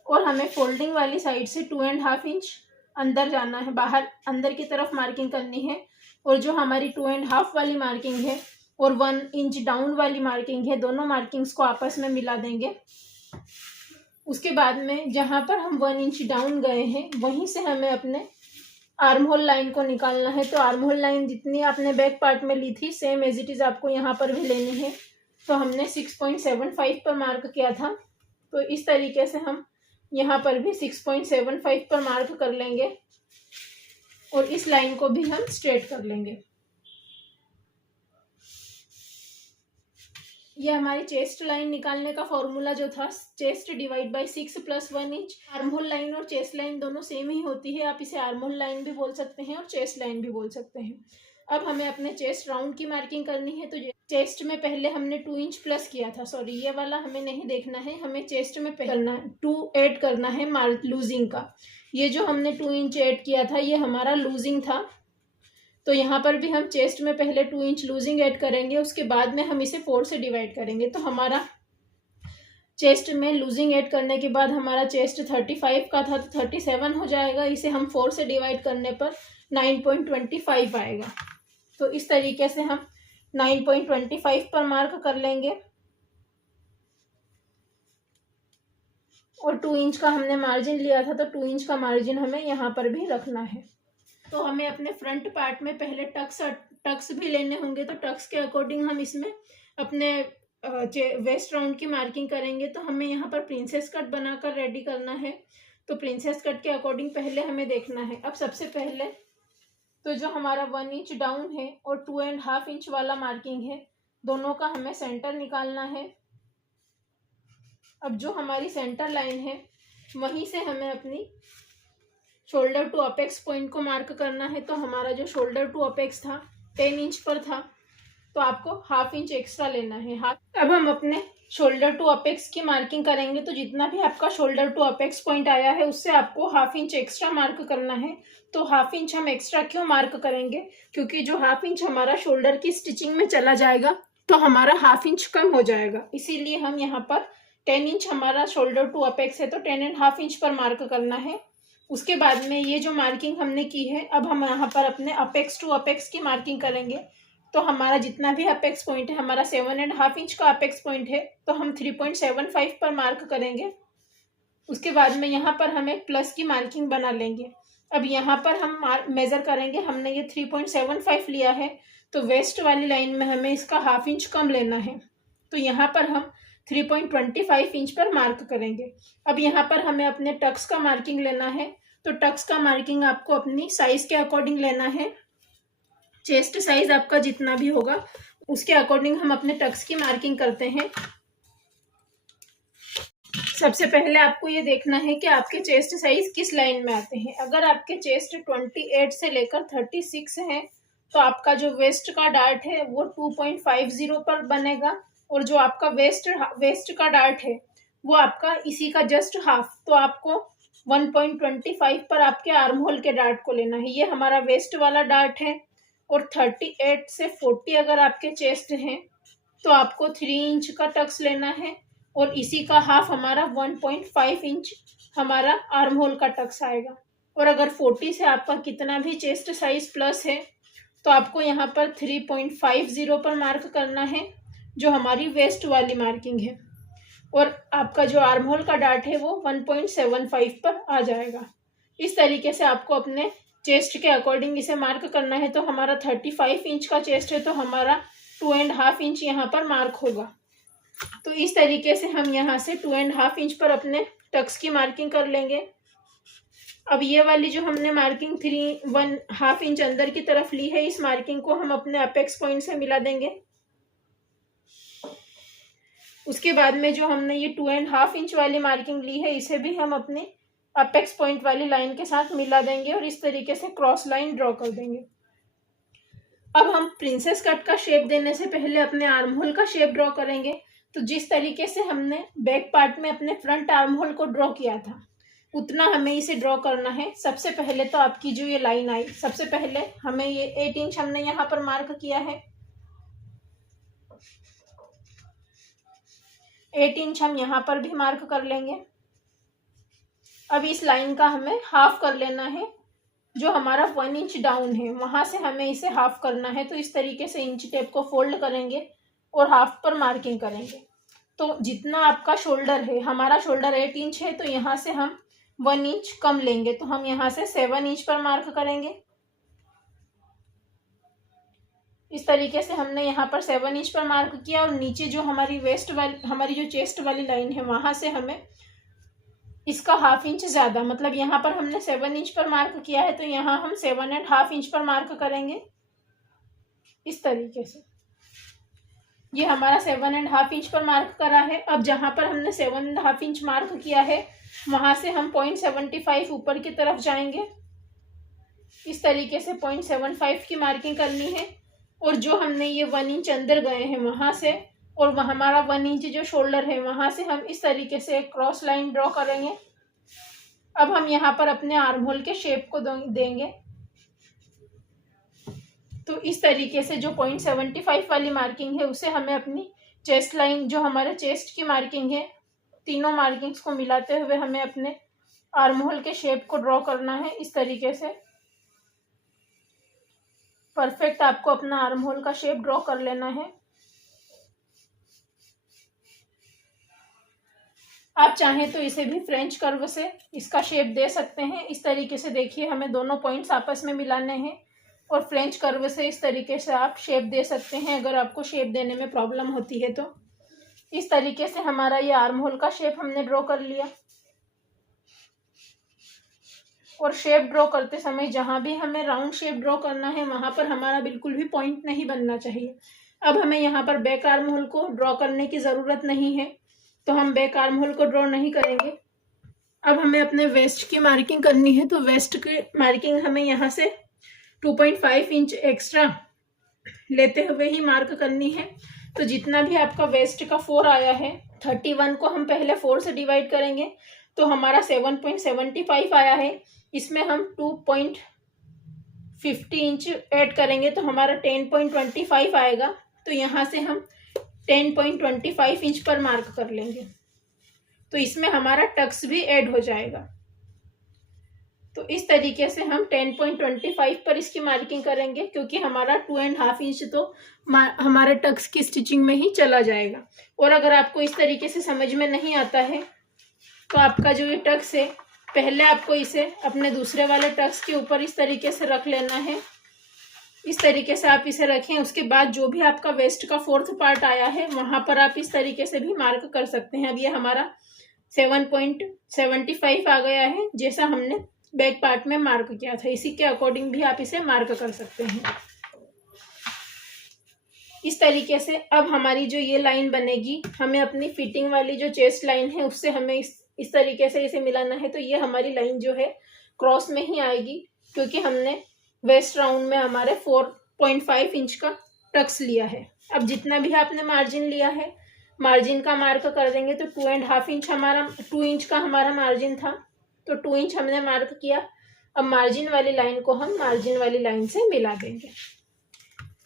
और हमें फोल्डिंग वाली साइड से 2.5 इंच अंदर जाना है, बाहर अंदर की तरफ मार्किंग करनी है। और जो हमारी 2.5 वाली मार्किंग है और 1 इंच डाउन वाली मार्किंग है, दोनों मार्किंग्स को आपस में मिला देंगे। उसके बाद में जहाँ पर हम 1 इंच डाउन गए हैं वहीं से हमें अपने आर्म होल लाइन को निकालना है। तो आर्म होल लाइन जितनी आपने बैक पार्ट में ली थी सेम एज इट इज़ आपको यहाँ पर भी लेनी है। तो हमने 6.75 पर मार्क किया था, तो इस तरीके से हम यहाँ पर भी 6.75 पर मार्क कर लेंगे और इस लाइन को भी हम स्ट्रेट कर लेंगे। ये हमारी चेस्ट लाइन निकालने का फॉर्मूला जो था, chest divide by 6 + 1 inch. Arm hole line और चेस्ट लाइन दोनों सेम ही होती है। आप इसे आर्म होल लाइन भी बोल सकते हैं और चेस्ट लाइन भी बोल सकते हैं। अब हमें अपने चेस्ट राउंड की मार्किंग करनी है। तो चेस्ट में पहले हमने 2 इंच प्लस किया था, सॉरी ये वाला हमें नहीं देखना है, हमें चेस्ट में करना है 2 ऐड करना है लूजिंग का। ये जो हमने 2 इंच ऐड किया था ये हमारा लूजिंग था। तो यहाँ पर भी हम चेस्ट में पहले 2 इंच लूजिंग ऐड करेंगे, उसके बाद में हम इसे 4 से डिवाइड करेंगे। तो हमारा चेस्ट में लूजिंग ऐड करने के बाद हमारा चेस्ट 35 का था, तो 37 हो जाएगा। इसे हम 4 से डिवाइड करने पर 9.25 आएगा। तो इस तरीके से हम 9.25 पर मार्क कर लेंगे और 2 इंच का हमने मार्जिन लिया था, तो 2 इंच का मार्जिन हमें यहाँ पर भी रखना है। तो हमें अपने फ्रंट पार्ट में पहले टक्स भी लेने होंगे। तो टक्स के अकॉर्डिंग हम इसमें अपने वेस्ट राउंड की मार्किंग करेंगे। तो हमें यहाँ पर प्रिंसेस कट बनाकर रेडी करना है। तो प्रिंसेस कट के अकॉर्डिंग पहले हमें देखना है। अब सबसे पहले तो जो हमारा 1 इंच डाउन है और 2.5 इंच वाला मार्किंग है, दोनों का हमें सेंटर निकालना है। अब जो हमारी सेंटर लाइन है वहीं से हमें अपनी शोल्डर टू अपेक्स पॉइंट को मार्क करना है। तो हमारा जो शोल्डर टू अपेक्स था 10 इंच पर था, तो आपको ½ इंच एक्स्ट्रा लेना है। अब हम अपने शोल्डर टू अपेक्स की मार्किंग करेंगे। तो जितना भी आपका शोल्डर टू अपेक्स पॉइंट आया है उससे आपको ½ इंच एक्स्ट्रा मार्क करना है। तो ½ इंच हम एक्स्ट्रा क्यों मार्क करेंगे, क्योंकि जो ½ इंच हमारा शोल्डर की स्टिचिंग में चला जाएगा तो हमारा ½ इंच कम हो जाएगा, इसीलिए हम यहाँ पर 10 इंच हमारा शोल्डर टू अपेक्स है तो 10½ इंच पर मार्क करना है। उसके बाद में ये जो मार्किंग हमने की है, अब हम यहाँ पर अपने अपेक्स टू अपेक्स की मार्किंग करेंगे। तो हमारा जितना भी अपेक्स पॉइंट है, हमारा 7½ इंच का अपेक्स पॉइंट है, तो हम 3.75 पर मार्क करेंगे। उसके बाद में यहाँ पर हम एक प्लस की मार्किंग बना लेंगे। अब यहाँ पर हम मेजर करेंगे, हमने ये 3.75 लिया है तो वेस्ट वाली लाइन में हमें इसका ½ इंच कम लेना है। तो यहाँ पर हम 3.25 इंच पर मार्क करेंगे। अब यहाँ पर हमें अपने टक्स का मार्किंग लेना है। तो टक्स का मार्किंग आपको अपनी साइज के अकॉर्डिंग लेना है। चेस्ट साइज आपका जितना भी होगा उसके अकॉर्डिंग हम अपने टक्स की मार्किंग करते हैं। सबसे पहले आपको ये देखना है कि आपके चेस्ट साइज किस लाइन में आते हैं। अगर आपके चेस्ट 28 से लेकर 36 है तो आपका जो वेस्ट का डार्ट है वो 2.50 पर बनेगा, और जो आपका वेस्ट का डार्ट है वो आपका इसी का जस्ट हाफ, तो आपको 1.25 पर आपके आर्म होल के डार्ट को लेना है। ये हमारा वेस्ट वाला डार्ट है। और 38 से 40 अगर आपके चेस्ट हैं तो आपको 3 इंच का टक्स लेना है, और इसी का हाफ हमारा 1.5 इंच हमारा आर्म होल का टक्स आएगा। और अगर 40 से आपका कितना भी चेस्ट साइज प्लस है तो आपको यहाँ पर 3.50 पर मार्क करना है, जो हमारी वेस्ट वाली मार्किंग है। और आपका जो आर्म होल का डार्ट है वो 1.75 पर आ जाएगा। इस तरीके से आपको अपने चेस्ट के अकॉर्डिंग इसे मार्क करना है। तो हमारा 35 इंच का चेस्ट है तो हमारा 2.5 इंच यहाँ पर मार्क होगा। तो इस तरीके से हम यहाँ से 2.5 इंच पर अपने टक्स की मार्किंग कर लेंगे। अब ये वाली जो हमने मार्किंग 1/2 इंच अंदर की तरफ ली है, इस मार्किंग को हम अपने अपेक्स पॉइंट से मिला देंगे। उसके बाद में जो हमने ये 2.5 इंच वाली मार्किंग ली है इसे भी हम अपने अपेक्स पॉइंट वाली लाइन के साथ मिला देंगे और इस तरीके से क्रॉस लाइन ड्रॉ कर देंगे। अब हम प्रिंसेस कट का शेप देने से पहले अपने आर्म होल का शेप ड्रॉ करेंगे। तो जिस तरीके से हमने बैक पार्ट में अपने फ्रंट आर्म होल को ड्रॉ किया था उतना हमें इसे ड्रॉ करना है। सबसे पहले तो आपकी जो ये लाइन आई, सबसे पहले हमें ये 8 इंच हमने यहाँ पर मार्क किया है। 8 इंच हम यहाँ पर भी मार्क कर लेंगे। अब इस लाइन का हमें हाफ कर लेना है। जो हमारा 1 इंच डाउन है वहां से हमें इसे हाफ करना है। तो इस तरीके से इंच टेप को फोल्ड करेंगे और हाफ पर मार्किंग करेंगे। तो जितना आपका शोल्डर है, हमारा शोल्डर 8 इंच है तो यहाँ से हम 1 इंच कम लेंगे। तो हम यहाँ से 7 इंच पर मार्क करेंगे। इस तरीके से हमने यहाँ पर 7 इंच पर मार्क किया और नीचे जो हमारी जो चेस्ट वाली लाइन है वहां से हमें इसका ½ इंच ज्यादा, मतलब यहाँ पर हमने 7 इंच पर मार्क किया है तो यहाँ हम 7.5 इंच पर मार्क करेंगे। इस तरीके से ये हमारा 7.5 इंच पर मार्क करा है। अब जहाँ पर हमने 7.5 इंच मार्क किया है वहां से हम 0.75 ऊपर की तरफ जाएंगे। इस तरीके से 0.75 की मार्किंग करनी है। और जो हमने ये 1 इंच अंदर गए हैं वहां से और हमारा 1 इंच जो शोल्डर है वहां से हम इस तरीके से एक क्रॉस लाइन ड्रॉ करेंगे। अब हम यहाँ पर अपने आर्म होल के शेप को देंगे। तो इस तरीके से जो 0.75 वाली मार्किंग है उसे हमें अपनी चेस्ट लाइन, जो हमारे चेस्ट की मार्किंग है, तीनों मार्किंग्स को मिलाते हुए हमें अपने आर्म होल के शेप को ड्रॉ करना है। इस तरीके से परफेक्ट आपको अपना आर्म होल का शेप ड्रॉ कर लेना है। आप चाहें तो इसे भी फ्रेंच कर्व से इसका शेप दे सकते हैं। इस तरीके से देखिए हमें दोनों पॉइंट्स आपस में मिलाने हैं और फ्रेंच कर्व से इस तरीके से आप शेप दे सकते हैं अगर आपको शेप देने में प्रॉब्लम होती है तो। इस तरीके से हमारा ये आर्म होल का शेप हमने ड्रॉ कर लिया। और शेप ड्रॉ करते समय जहां भी हमें राउंड शेप ड्रॉ करना है वहां पर हमारा बिल्कुल भी पॉइंट नहीं बनना चाहिए। अब हमें यहाँ पर बैक आर्म होल को ड्रॉ करने की ज़रूरत नहीं है तो हम बैक आर्म होल को ड्रॉ नहीं करेंगे। अब हमें अपने वेस्ट की मार्किंग करनी है। तो वेस्ट की मार्किंग हमें यहाँ से 2.5 इंच एक्स्ट्रा लेते हुए ही मार्क करनी है। तो जितना भी आपका वेस्ट का 4 आया है, 31 को हम पहले 4 से डिवाइड करेंगे तो हमारा 7.75 आया है। इसमें हम 2.50 इंच ऐड करेंगे तो हमारा 10.25 आएगा। तो यहाँ से हम 10.25 इंच पर मार्क कर लेंगे, तो इसमें हमारा टक्स भी ऐड हो जाएगा। तो इस तरीके से हम 10.25 पर इसकी मार्किंग करेंगे, क्योंकि हमारा 2.5 इंच तो हमारे टक्स की स्टिचिंग में ही चला जाएगा। और अगर आपको इस तरीके से समझ में नहीं आता है तो आपका जो ये टक्स है, पहले आपको इसे अपने दूसरे वाले टक्स के ऊपर इस तरीके से रख लेना है। इस तरीके से आप इसे रखें। उसके बाद जो भी आपका वेस्ट का 4th पार्ट आया है वहां पर आप इस तरीके से भी मार्क कर सकते हैं। अब ये हमारा 7.75 आ गया है, जैसा हमने बैक पार्ट में मार्क किया था। इसी के अकॉर्डिंग भी आप इसे मार्क कर सकते हैं। इस तरीके से अब हमारी जो ये लाइन बनेगी, हमें अपनी फिटिंग वाली जो चेस्ट लाइन है उससे हमें इस तरीके से इसे मिलाना है। तो ये हमारी लाइन जो है क्रॉस में ही आएगी, क्योंकि हमने वेस्ट राउंड में हमारे 4.5 इंच का टक्स लिया है। अब जितना भी आपने मार्जिन लिया है, मार्जिन का मार्क कर देंगे। तो 2.5 इंच हमारा 2 इंच का हमारा मार्जिन था, तो 2 इंच हमने मार्क किया। अब मार्जिन वाली लाइन को हम मार्जिन वाली लाइन से मिला देंगे।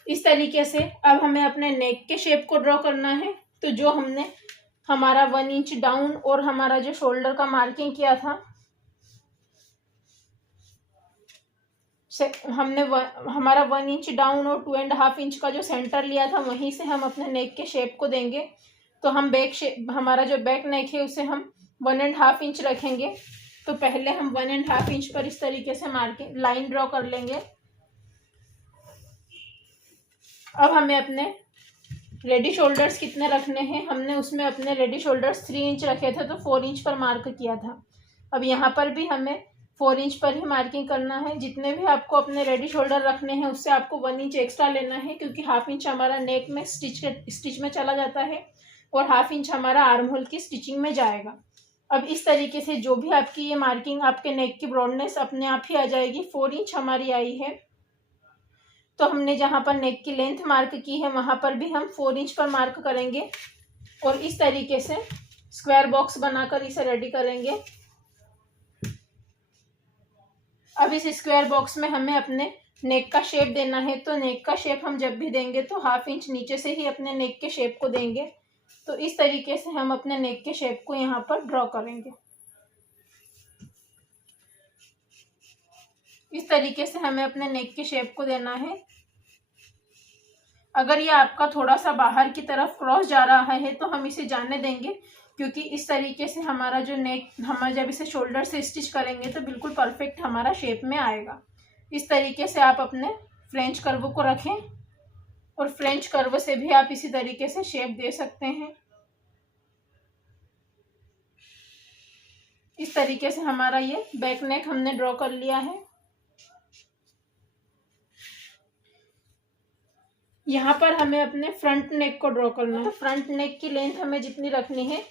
इस तरीके से अब हमें अपने नेक के शेप को ड्रॉ करना है। तो जो हमने हमारा 1 इंच डाउन और हमारा जो शोल्डर का मार्किंग किया था, हमने हमारा 1 इंच डाउन और 2.5 इंच का जो सेंटर लिया था, वहीं से हम अपने नेक के शेप को देंगे। तो हम बैक शेप, हमारा जो बैक नेक है उसे हम 1.5 इंच रखेंगे। तो पहले हम 1.5 इंच पर इस तरीके से मार्किंग लाइन ड्रॉ कर लेंगे। अब हमें अपने रेडी शोल्डर्स कितने रखने हैं, हमने उसमें अपने रेडी शोल्डर्स 3 इंच रखे थे, तो 4 इंच पर मार्क किया था। अब यहाँ पर भी हमें 4 इंच पर ही मार्किंग करना है। जितने भी आपको अपने रेडी शोल्डर रखने हैं उससे आपको 1 इंच एक्स्ट्रा लेना है, क्योंकि 1/2 इंच हमारा नेक में स्टिच में चला जाता है और 1/2 इंच हमारा आर्म होल की स्टिचिंग में जाएगा। अब इस तरीके से जो भी आपकी ये मार्किंग, आपके नेक की ब्रॉडनेस अपने आप ही आ जाएगी। 4 इंच हमारी आई है, तो हमने जहाँ पर नेक की लेंथ मार्क की है वहाँ पर भी हम 4 इंच पर मार्क करेंगे और इस तरीके से स्क्वायर बॉक्स बनाकर इसे रेडी करेंगे। अब इस स्क्वायर बॉक्स में हमें अपने नेक का शेप देना है। तो नेक का शेप हम जब भी देंगे तो 1/2 इंच नीचे से ही अपने नेक के शेप को देंगे। तो इस तरीके से हम अपने नेक के शेप को यहाँ पर ड्रॉ करेंगे। इस तरीके से हमें अपने नेक के शेप को देना है। अगर ये आपका थोड़ा सा बाहर की तरफ क्रॉस जा रहा है तो हम इसे जाने देंगे, क्योंकि इस तरीके से हमारा जो नेक, हम जब इसे शोल्डर से स्टिच करेंगे तो बिल्कुल परफेक्ट हमारा शेप में आएगा। इस तरीके से आप अपने फ्रेंच कर्व को रखें और फ्रेंच कर्व से भी आप इसी तरीके से शेप दे सकते हैं। इस तरीके से हमारा ये बैक नेक हमने ड्रॉ कर लिया है। यहाँ पर हमें अपने फ्रंट नेक को ड्रॉ करना है। तो फ्रंट नेक की लेंथ हमें जितनी रखनी है,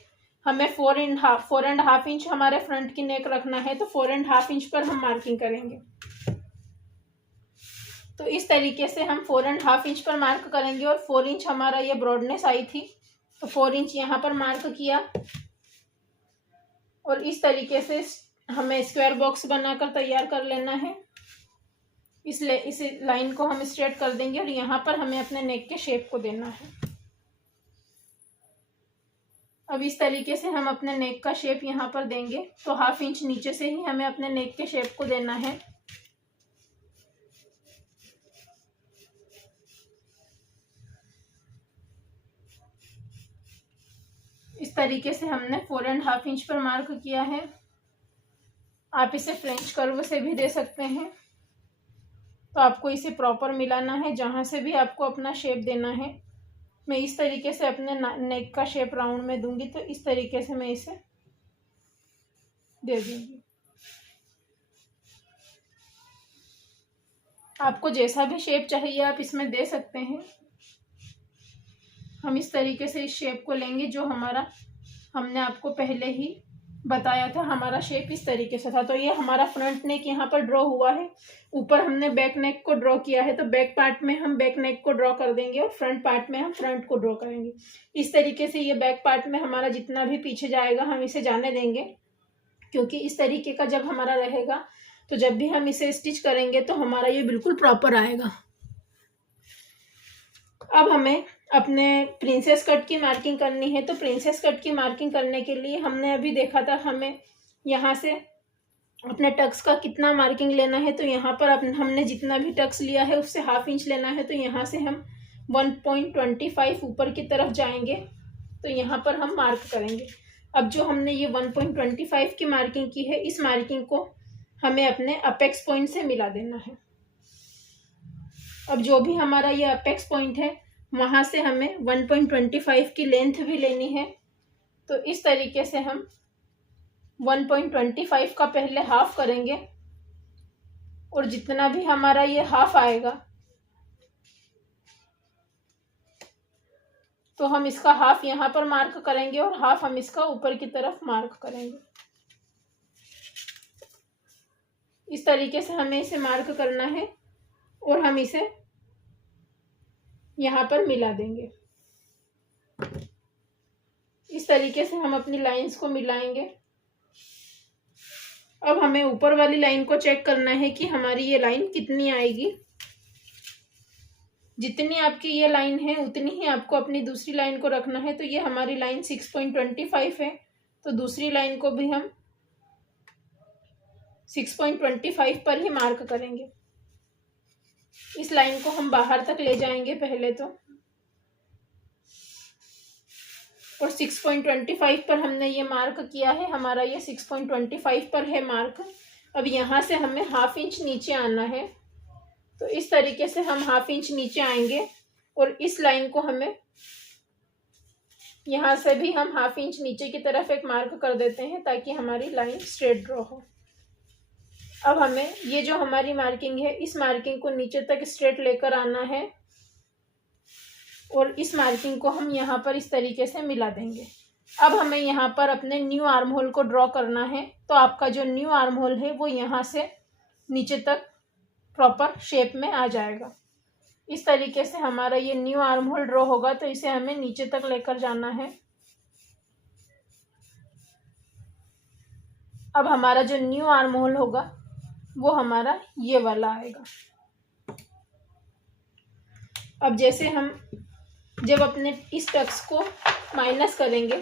हमें 4.5 इंच हमारे फ्रंट की नेक रखना है। तो 4.5 इंच पर हम मार्किंग करेंगे। तो इस तरीके से हम 4.5 इंच पर मार्क करेंगे और 4 इंच हमारा ये ब्रॉडनेस आई थी, तो 4 इंच यहाँ पर मार्क किया और इस तरीके से हमें स्क्वायर बॉक्स बनाकर तैयार कर लेना है। इस लाइन को हम स्ट्रेट कर देंगे और यहाँ पर हमें अपने नेक के शेप को देना है। अब इस तरीके से हम अपने नेक का शेप यहाँ पर देंगे। तो 1/2 इंच नीचे से ही हमें अपने नेक के शेप को देना है। इस तरीके से हमने 4.5 इंच पर मार्क किया है। आप इसे फ्रेंच कर्व से भी दे सकते हैं। तो आपको इसे प्रॉपर मिलाना है, जहाँ से भी आपको अपना शेप देना है। मैं इस तरीके से अपने नेक का शेप राउंड में दूंगी, तो इस तरीके से मैं इसे दे दूंगी। आपको जैसा भी शेप चाहिए आप इसमें दे सकते हैं। हम इस तरीके से इस शेप को लेंगे जो हमने आपको पहले ही बताया था हमारा शेप इस तरीके से था। तो ये हमारा फ्रंट नेक यहाँ पर ड्रॉ हुआ है। ऊपर हमने बैक नेक को ड्रॉ किया है, तो बैक पार्ट में हम बैक नेक को ड्रॉ कर देंगे और फ्रंट पार्ट में हम फ्रंट को ड्रॉ करेंगे। इस तरीके से ये बैक पार्ट में हमारा जितना भी पीछे जाएगा हम इसे जाने देंगे, क्योंकि इस तरीके का जब हमारा रहेगा तो जब भी हम इसे स्टिच करेंगे तो हमारा ये बिल्कुल प्रॉपर आएगा। अब हमें अपने प्रिंसेस कट की मार्किंग करनी है। तो प्रिंसेस कट की मार्किंग करने के लिए हमने अभी देखा था हमें यहाँ से अपने टक्स का कितना मार्किंग लेना है। तो यहाँ पर हमने जितना भी टक्स लिया है उससे 1/2 इंच लेना है। तो यहाँ से हम 1.25 ऊपर की तरफ जाएंगे, तो यहाँ पर हम मार्क करेंगे। अब जो हमने ये 1.25 की मार्किंग की है, इस मार्किंग को हमें अपने अपेक्स पॉइंट से मिला देना है। अब जो भी हमारा ये अपेक्स पॉइंट है वहाँ से हमें 1.25 की लेंथ भी लेनी है। तो इस तरीके से हम 1.25 का पहले हाफ करेंगे और जितना भी हमारा ये हाफ आएगा तो हम इसका हाफ यहाँ पर मार्क करेंगे और हाफ हम इसका ऊपर की तरफ मार्क करेंगे। इस तरीके से हमें इसे मार्क करना है और हम इसे यहाँ पर मिला देंगे। इस तरीके से हम अपनी लाइंस को मिलाएंगे। अब हमें ऊपर वाली लाइन को चेक करना है कि हमारी ये लाइन कितनी आएगी। जितनी आपकी ये लाइन है उतनी ही आपको अपनी दूसरी लाइन को रखना है। तो ये हमारी लाइन 6.25 है, तो दूसरी लाइन को भी हम 6.25 पर ही मार्क करेंगे। इस लाइन को हम बाहर तक ले जाएंगे पहले तो, और 6.25 पर हमने ये मार्क किया है। हमारा ये 6.25 पर है मार्क। अब यहाँ से हमें 1/2 इंच नीचे आना है। तो इस तरीके से हम 1/2 इंच नीचे आएंगे और इस लाइन को हमें यहाँ से भी हम 1/2 इंच नीचे की तरफ एक मार्क कर देते हैं ताकि हमारी लाइन स्ट्रेट ड्रॉ हो। अब हमें ये जो हमारी मार्किंग है इस मार्किंग को नीचे तक स्ट्रेट लेकर आना है और इस मार्किंग को हम यहाँ पर इस तरीके से मिला देंगे। अब हमें यहाँ पर अपने न्यू आर्म होल को ड्रॉ करना है। तो आपका जो न्यू आर्म होल है वो यहाँ से नीचे तक प्रॉपर शेप में आ जाएगा। इस तरीके से हमारा ये न्यू आर्म होल ड्रॉ होगा, तो इसे हमें नीचे तक लेकर जाना है। अब हमारा जो न्यू आर्म होल होगा वो हमारा ये वाला आएगा। अब जैसे हम जब अपने इस टक्स को माइनस करेंगे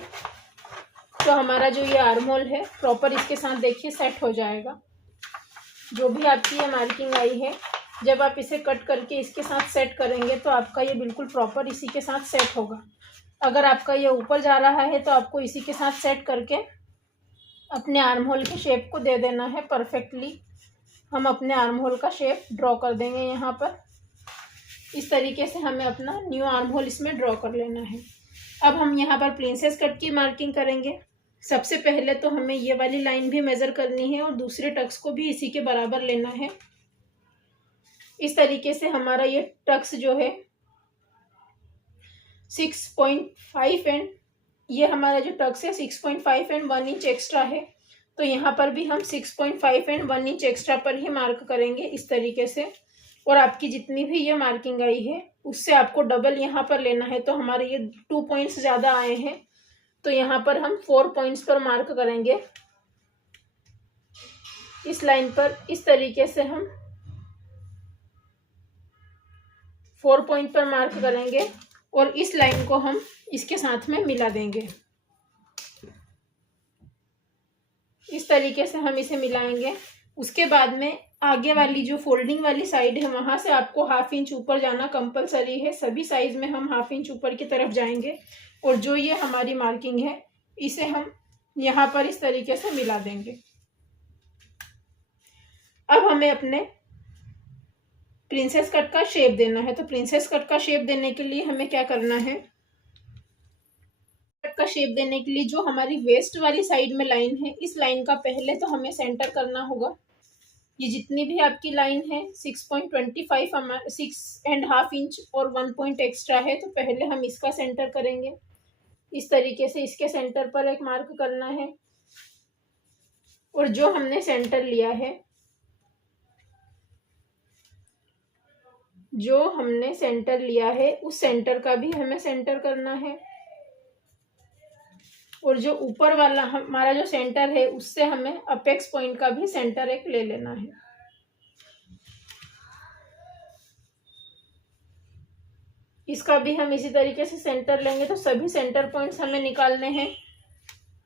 तो हमारा जो ये आर्म होल है प्रॉपर इसके साथ देखिए सेट हो जाएगा। जो भी आपकी ये मार्किंग आई है, जब आप इसे कट करके इसके साथ सेट करेंगे तो आपका ये बिल्कुल प्रॉपर इसी के साथ सेट होगा। अगर आपका ये ऊपर जा रहा है तो आपको इसी के साथ सेट करके अपने आर्म होल के शेप को दे देना है परफेक्टली। हम अपने आर्म होल का शेप ड्रॉ कर देंगे यहाँ पर। इस तरीके से हमें अपना न्यू आर्म होल इसमें ड्रॉ कर लेना है। अब हम यहाँ पर प्रिंसेस कट की मार्किंग करेंगे। सबसे पहले तो हमें ये वाली लाइन भी मेज़र करनी है और दूसरे टक्स को भी इसी के बराबर लेना है। इस तरीके से हमारा ये टक्स जो है 6.5 एंड ये हमारा जो टक्स है 6.5 एंड 1 इंच एक्स्ट्रा है। तो यहाँ पर भी हम 6.5 एंड 1 इंच एक्स्ट्रा पर ही मार्क करेंगे इस तरीके से। और आपकी जितनी भी ये मार्किंग आई है उससे आपको डबल यहाँ पर लेना है। तो हमारे ये 2 पॉइंट्स ज़्यादा आए हैं, तो यहाँ पर हम 4 पॉइंट्स पर मार्क करेंगे। इस लाइन पर इस तरीके से हम 4 पॉइंट पर मार्क करेंगे और इस लाइन को हम इसके साथ में मिला देंगे। इस तरीके से हम इसे मिलाएंगे। उसके बाद में आगे वाली जो फोल्डिंग वाली साइड है वहाँ से आपको 1/2 इंच ऊपर जाना कंपलसरी है। सभी साइज में हम 1/2 इंच ऊपर की तरफ जाएंगे और जो ये हमारी मार्किंग है इसे हम यहाँ पर इस तरीके से मिला देंगे। अब हमें अपने प्रिंसेस कट का शेप देना है। तो प्रिंसेस कट का शेप देने के लिए हमें क्या करना है, कट का शेप देने के लिए जो हमारी वेस्ट वाली साइड में लाइन है इस लाइन का पहले तो हमें सेंटर करना होगा। ये जितनी भी आपकी लाइन है 6.25 6.5 इंच और 1 पॉइंट एक्स्ट्रा है, तो पहले हम इसका सेंटर करेंगे। इस तरीके से इसके सेंटर पर एक मार्क करना है। और जो हमने सेंटर लिया है, उस सेंटर का भी हमें सेंटर करना है। और जो ऊपर वाला हमारा जो सेंटर है उससे हमें अपेक्स पॉइंट का भी सेंटर एक ले लेना है। इसका भी हम इसी तरीके से सेंटर लेंगे। तो सभी सेंटर पॉइंट्स हमें निकालने हैं।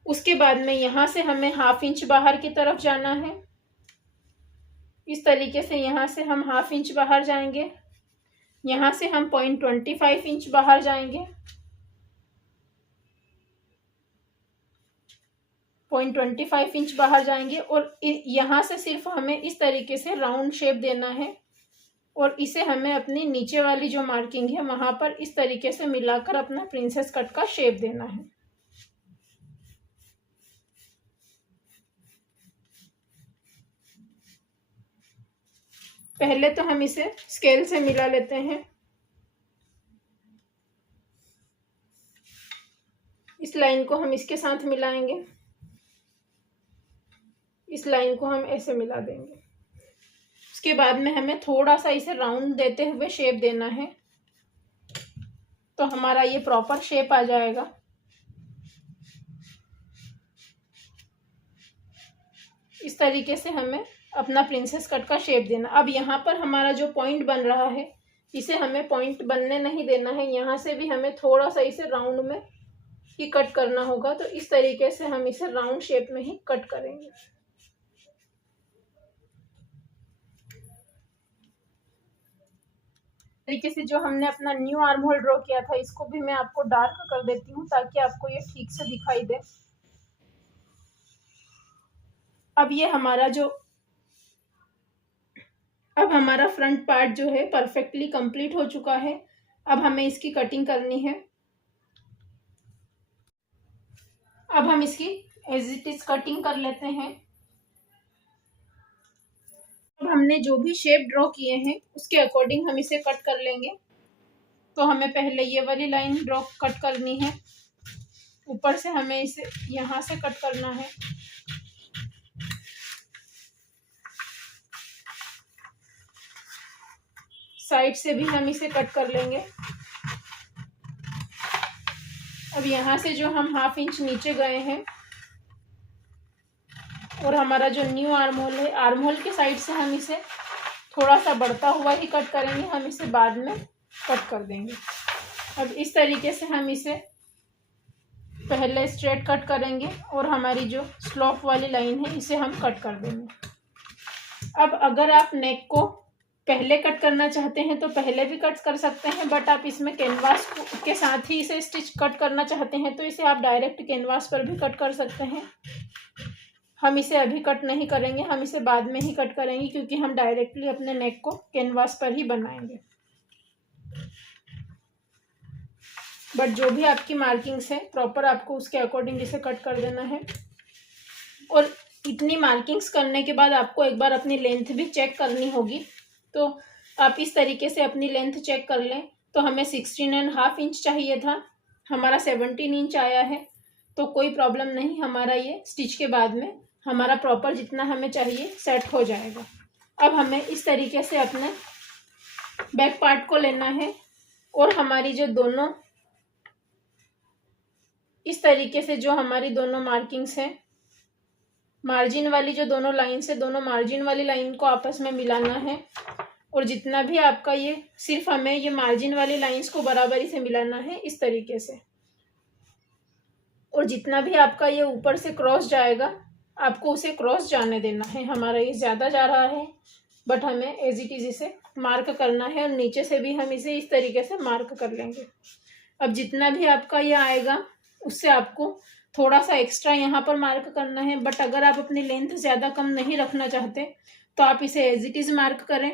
उसके बाद में यहाँ से हमें 1/2 इंच बाहर की तरफ जाना है। इस तरीके से यहाँ से हम 1/2 इंच बाहर जाएंगे। यहाँ से हम 0.25 इंच बाहर जाएंगे। 0.25 इंच बाहर जाएंगे और यहाँ से सिर्फ हमें इस तरीके से राउंड शेप देना है। और इसे हमें अपनी नीचे वाली जो मार्किंग है वहां पर इस तरीके से मिलाकर अपना प्रिंसेस कट का शेप देना है। पहले तो हम इसे स्केल से मिला लेते हैं। इस लाइन को हम इसके साथ मिलाएंगे। इस लाइन को हम ऐसे मिला देंगे। उसके बाद में हमें थोड़ा सा इसे राउंड देते हुए शेप देना है, तो हमारा ये प्रॉपर शेप आ जाएगा। इस तरीके से हमें अपना प्रिंसेस कट का शेप देना। अब यहाँ पर हमारा जो पॉइंट बन रहा है इसे हमें पॉइंट बनने नहीं देना है। यहाँ से भी हमें थोड़ा सा इसे राउंड में ही कट करना होगा। तो इस तरीके से हम इसे राउंड शेप में ही कट करेंगे। तरीके से जो हमने अपना न्यू आर्म होल ड्रॉ किया था इसको भी मैं आपको डार्क कर देती हूँ ताकि आपको ये ठीक से दिखाई दे। अब हमारा फ्रंट पार्ट जो है परफेक्टली कंप्लीट हो चुका है। अब हमें इसकी कटिंग करनी है। अब हम इसकी एज इट इज कटिंग कर लेते हैं। अब हमने जो भी शेप ड्रॉ किए हैं उसके अकॉर्डिंग हम इसे कट कर लेंगे। तो हमें पहले ये वाली लाइन ड्रॉ कट करनी है। ऊपर से हमें इसे यहाँ से कट करना है। साइड से भी हम इसे कट कर लेंगे। अब यहाँ से जो हम 1/2 इंच नीचे गए हैं और हमारा जो न्यू आर्म होल है, आर्म होल के साइड से हम इसे थोड़ा सा बढ़ता हुआ ही कट करेंगे। हम इसे बाद में कट कर देंगे। अब इस तरीके से हम इसे पहले स्ट्रेट कट करेंगे और हमारी जो स्लोप वाली लाइन है इसे हम कट कर देंगे। अब अगर आप नेक को पहले कट करना चाहते हैं तो पहले भी कट कर सकते हैं, बट आप इसमें कैनवास के साथ ही इसे स्टिच कट करना चाहते हैं तो इसे आप डायरेक्ट कैनवास पर भी कट कर सकते हैं। हम इसे अभी कट नहीं करेंगे, हम इसे बाद में ही कट करेंगे क्योंकि हम डायरेक्टली अपने नेक को कैनवास पर ही बनाएंगे। बट जो भी आपकी मार्किंग्स है प्रॉपर आपको उसके अकॉर्डिंग इसे कट कर देना है। और इतनी मार्किंग्स करने के बाद आपको एक बार अपनी लेंथ भी चेक करनी होगी। तो आप इस तरीके से अपनी लेंथ चेक कर लें। तो हमें 16.5 इंच चाहिए था, हमारा 17 इंच आया है। तो कोई प्रॉब्लम नहीं, हमारा ये स्टिच के बाद में हमारा प्रॉपर जितना हमें चाहिए सेट हो जाएगा। अब हमें इस तरीके से अपने बैक पार्ट को लेना है और हमारी जो दोनों इस तरीके से जो हमारी दोनों मार्किंग्स हैं, मार्जिन वाली जो दोनों लाइन से दोनों मार्जिन वाली लाइन को आपस में मिलाना है। और जितना भी आपका ये सिर्फ हमें ये मार्जिन वाली लाइंस को बराबरी से मिलाना है इस तरीके से। और जितना भी आपका ये ऊपर से क्रॉस जाएगा आपको उसे क्रॉस जाने देना है। हमारा ये ज़्यादा जा रहा है बट हमें एज इट इज इसे मार्क करना है और नीचे से भी हम इसे इस तरीके से मार्क कर लेंगे। अब जितना भी आपका ये आएगा उससे आपको थोड़ा सा एक्स्ट्रा यहाँ पर मार्क करना है। बट अगर आप अपनी लेंथ ज़्यादा कम नहीं रखना चाहते तो आप इसे एज इट इज़ मार्क करें।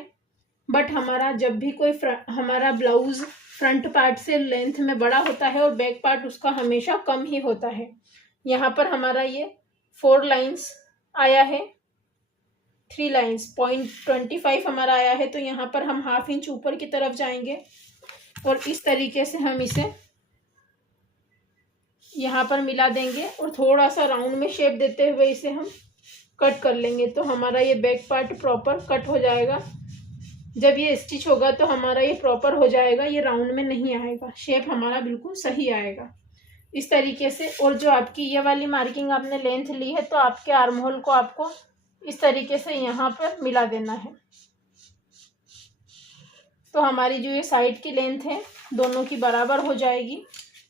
बट हमारा जब भी कोई हमारा ब्लाउज फ्रंट पार्ट से लेंथ में बड़ा होता है और बैक पार्ट उसका हमेशा कम ही होता है। यहाँ पर हमारा ये 4 लाइंस आया है, 3 लाइंस 0.25 हमारा आया है। तो यहाँ पर हम 1/2 इंच ऊपर की तरफ जाएंगे और इस तरीके से हम इसे यहाँ पर मिला देंगे और थोड़ा सा राउंड में शेप देते हुए इसे हम कट कर लेंगे तो हमारा ये बैक पार्ट प्रॉपर कट हो जाएगा। जब ये स्टिच होगा तो हमारा ये प्रॉपर हो जाएगा, ये राउंड में नहीं आएगा, शेप हमारा बिल्कुल सही आएगा इस तरीके से। और जो आपकी ये वाली मार्किंग आपने लेंथ ली है तो आपके आर्म होल को आपको इस तरीके से यहाँ पर मिला देना है। तो हमारी जो ये साइड की लेंथ है दोनों की बराबर हो जाएगी।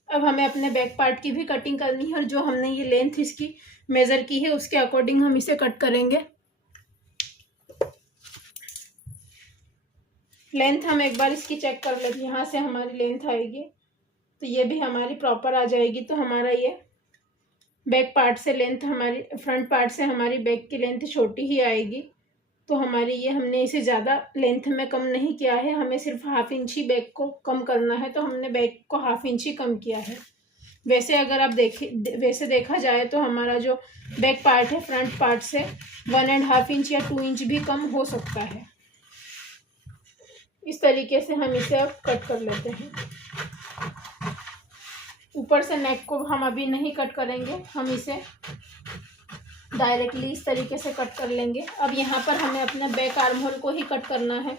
अब हमें अपने बैक पार्ट की भी कटिंग करनी है और जो हमने ये लेंथ इसकी मेज़र की है उसके अकॉर्डिंग हम इसे कट करेंगे। लेंथ हम एक बार इसकी चेक कर लेते हैं। यहाँ से हमारी लेंथ आएगी तो ये भी हमारी प्रॉपर आ जाएगी। तो हमारा ये बैक पार्ट से लेंथ हमारी फ्रंट पार्ट से हमारी बैक की लेंथ छोटी ही आएगी। तो हमारी ये हमने इसे ज़्यादा लेंथ में कम नहीं किया है, हमें सिर्फ 1/2 इंच ही बैक को कम करना है, तो हमने बैक को 1/2 इंच ही कम किया है। वैसे अगर आप वैसे देखा जाए तो हमारा जो बैक पार्ट है फ्रंट पार्ट से 1.5 इंच या 2 इंच भी कम हो सकता है। इस तरीके से हम इसे अब कट कर लेते हैं। ऊपर से नेक को हम अभी नहीं कट करेंगे, हम इसे डायरेक्टली इस तरीके से कट कर लेंगे। अब यहाँ पर हमें अपने बैक आर्म होल को ही कट करना है।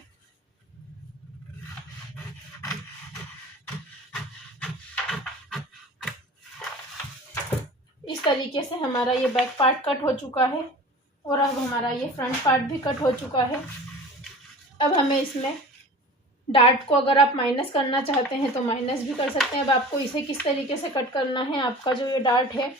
इस तरीके से हमारा ये बैक पार्ट कट हो चुका है और अब हमारा ये फ्रंट पार्ट भी कट हो चुका है। अब हमें इसमें डार्ट को अगर आप माइनस करना चाहते हैं तो माइनस भी कर सकते हैं। अब आपको इसे किस तरीके से कट करना है, आपका जो ये डार्ट है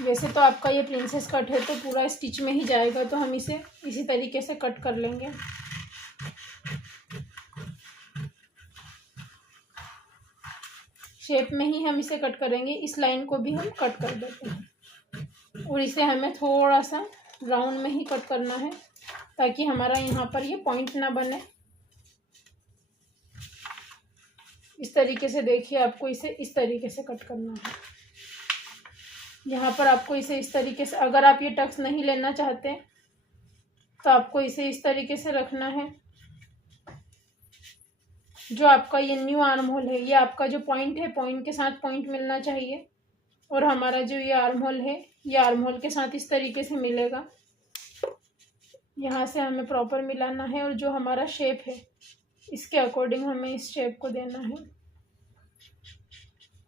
वैसे तो आपका ये प्रिंसेस कट है तो पूरा स्टिच में ही जाएगा, तो हम इसे इसी तरीके से कट कर लेंगे। शेप में ही हम इसे कट करेंगे। इस लाइन को भी हम कट कर देते हैं और इसे हमें थोड़ा सा राउंड में ही कट करना है ताकि हमारा यहाँ पर ये पॉइंट ना बने। इस तरीके से देखिए, आपको इसे इस तरीके से कट करना है। यहाँ पर आपको इसे इस तरीके से, अगर आप ये टक्स नहीं लेना चाहते तो आपको इसे इस तरीके से रखना है। जो आपका ये न्यू आर्म होल है, ये आपका जो पॉइंट है, पॉइंट के साथ पॉइंट मिलना चाहिए और हमारा जो ये आर्म होल है ये आर्म होल के साथ इस तरीके से मिलेगा। यहाँ से हमें प्रॉपर मिलाना है और जो हमारा शेप है इसके अकॉर्डिंग हमें इस शेप को देना है।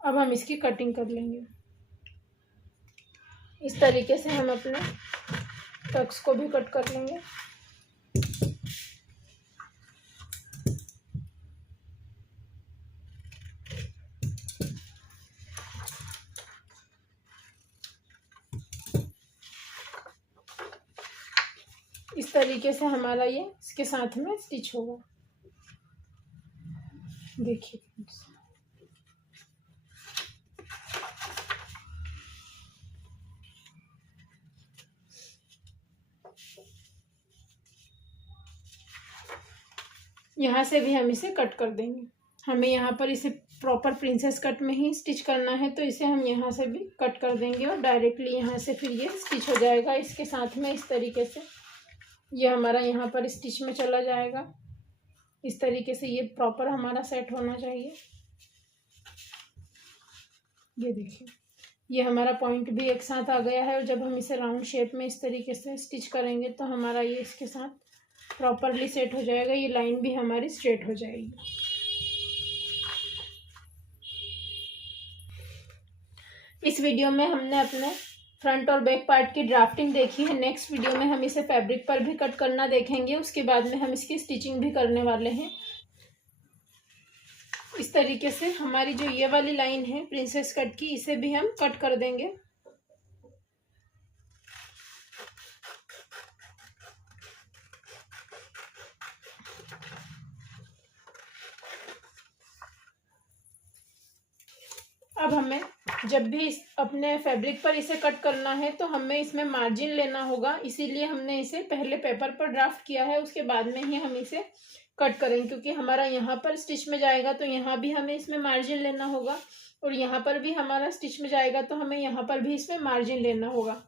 अब हम इसकी कटिंग कर लेंगे। इस तरीके से हम अपने टक्स को भी कट कर लेंगे। इस तरीके से हमारा ये इसके साथ में स्टिच होगा। देखिए यहाँ से भी हम इसे कट कर देंगे। हमें यहाँ पर इसे प्रॉपर प्रिंसेस कट में ही स्टिच करना है, तो इसे हम यहाँ से भी कट कर देंगे और डायरेक्टली यहाँ से फिर ये स्टिच हो जाएगा इसके साथ में। इस तरीके से ये हमारा यहाँ पर स्टिच में चला जाएगा। इस तरीके से ये प्रॉपर हमारा सेट होना चाहिए। ये देखिए, ये हमारा पॉइंट भी एक साथ आ गया है और जब हम इसे राउंड शेप में इस तरीके से स्टिच करेंगे तो हमारा ये इसके साथ प्रॉपरली सेट हो जाएगा। ये लाइन भी हमारी स्ट्रेट हो जाएगी। इस वीडियो में हमने अपने फ्रंट और बैक पार्ट की ड्राफ्टिंग देखी है। नेक्स्ट वीडियो में हम इसे फैब्रिक पर भी कट करना देखेंगे। उसके बाद में हम इसकी स्टिचिंग भी करने वाले हैं। इस तरीके से हमारी जो ये वाली लाइन है प्रिंसेस कट की, इसे भी हम कट कर देंगे। अब हमें जब भी अपने फैब्रिक पर इसे कट करना है तो हमें इसमें मार्जिन लेना होगा, इसीलिए हमने इसे पहले पेपर पर ड्राफ्ट किया है, उसके बाद में ही हम इसे कट करेंगे। क्योंकि हमारा यहाँ पर स्टिच में जाएगा तो यहाँ भी हमें इसमें मार्जिन लेना होगा और यहाँ पर भी हमारा स्टिच में जाएगा तो हमें यहाँ पर भी इसमें मार्जिन लेना होगा।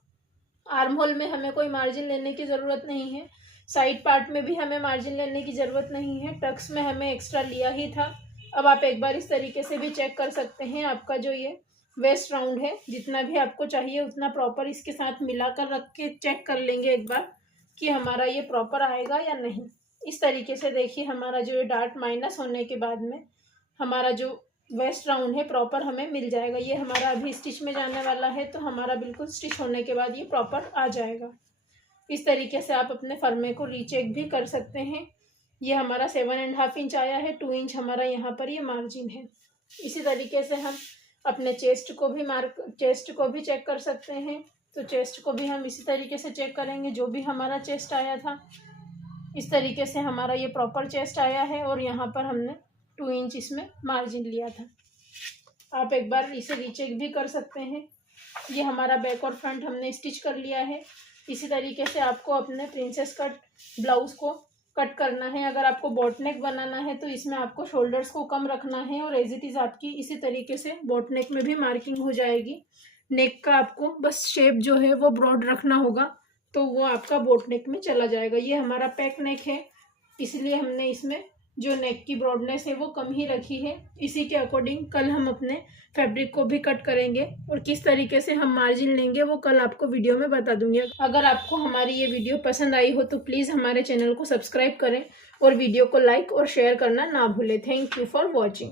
आर्म होल में हमें कोई मार्जिन लेने की ज़रूरत नहीं है, साइड पार्ट में भी हमें मार्जिन लेने की ज़रूरत नहीं है। टक्स में हमें एक्स्ट्रा लिया ही था, अब आप एक बार इस तरीके से भी चेक कर सकते हैं, आपका जो ये वेस्ट राउंड है जितना भी आपको चाहिए उतना प्रॉपर इसके साथ मिलाकर रख के चेक कर लेंगे एक बार कि हमारा ये प्रॉपर आएगा या नहीं। इस तरीके से देखिए हमारा जो ये डार्ट माइनस होने के बाद में हमारा जो वेस्ट राउंड है प्रॉपर हमें मिल जाएगा। ये हमारा अभी स्टिच में जाने वाला है तो हमारा बिल्कुल स्टिच होने के बाद ये प्रॉपर आ जाएगा। इस तरीके से आप अपने फर्मे को रीचेक भी कर सकते हैं। ये हमारा 7.5 इंच आया है, 2 इंच हमारा यहाँ पर ये मार्जिन है। इसी तरीके से हम अपने चेस्ट को भी चेक कर सकते हैं। तो चेस्ट को भी हम इसी तरीके से चेक करेंगे, जो भी हमारा चेस्ट आया था इस तरीके से हमारा ये प्रॉपर चेस्ट आया है और यहाँ पर हमने 2 इंच इसमें मार्जिन लिया था। आप एक बार इसे रीचेक भी कर सकते हैं। ये हमारा बैक और फ्रंट हमने स्टिच कर लिया है। इसी तरीके से आपको अपने प्रिंसेस कट ब्लाउज को कट करना है। अगर आपको बॉट नेक बनाना है तो इसमें आपको शोल्डर्स को कम रखना है और एज इट इज़ आपकी इसी तरीके से बॉट नेक में भी मार्किंग हो जाएगी। नेक का आपको बस शेप जो है वो ब्रॉड रखना होगा तो वो आपका बोट नेक में चला जाएगा। ये हमारा पैक नेक है इसलिए हमने इसमें जो नेक की ब्रॉडनेस है वो कम ही रखी है। इसी के अकॉर्डिंग कल हम अपने फैब्रिक को भी कट करेंगे और किस तरीके से हम मार्जिन लेंगे वो कल आपको वीडियो में बता दूंगी। अगर आपको हमारी ये वीडियो पसंद आई हो तो प्लीज़ हमारे चैनल को सब्सक्राइब करें और वीडियो को लाइक और शेयर करना ना भूलें। Thank you for watching.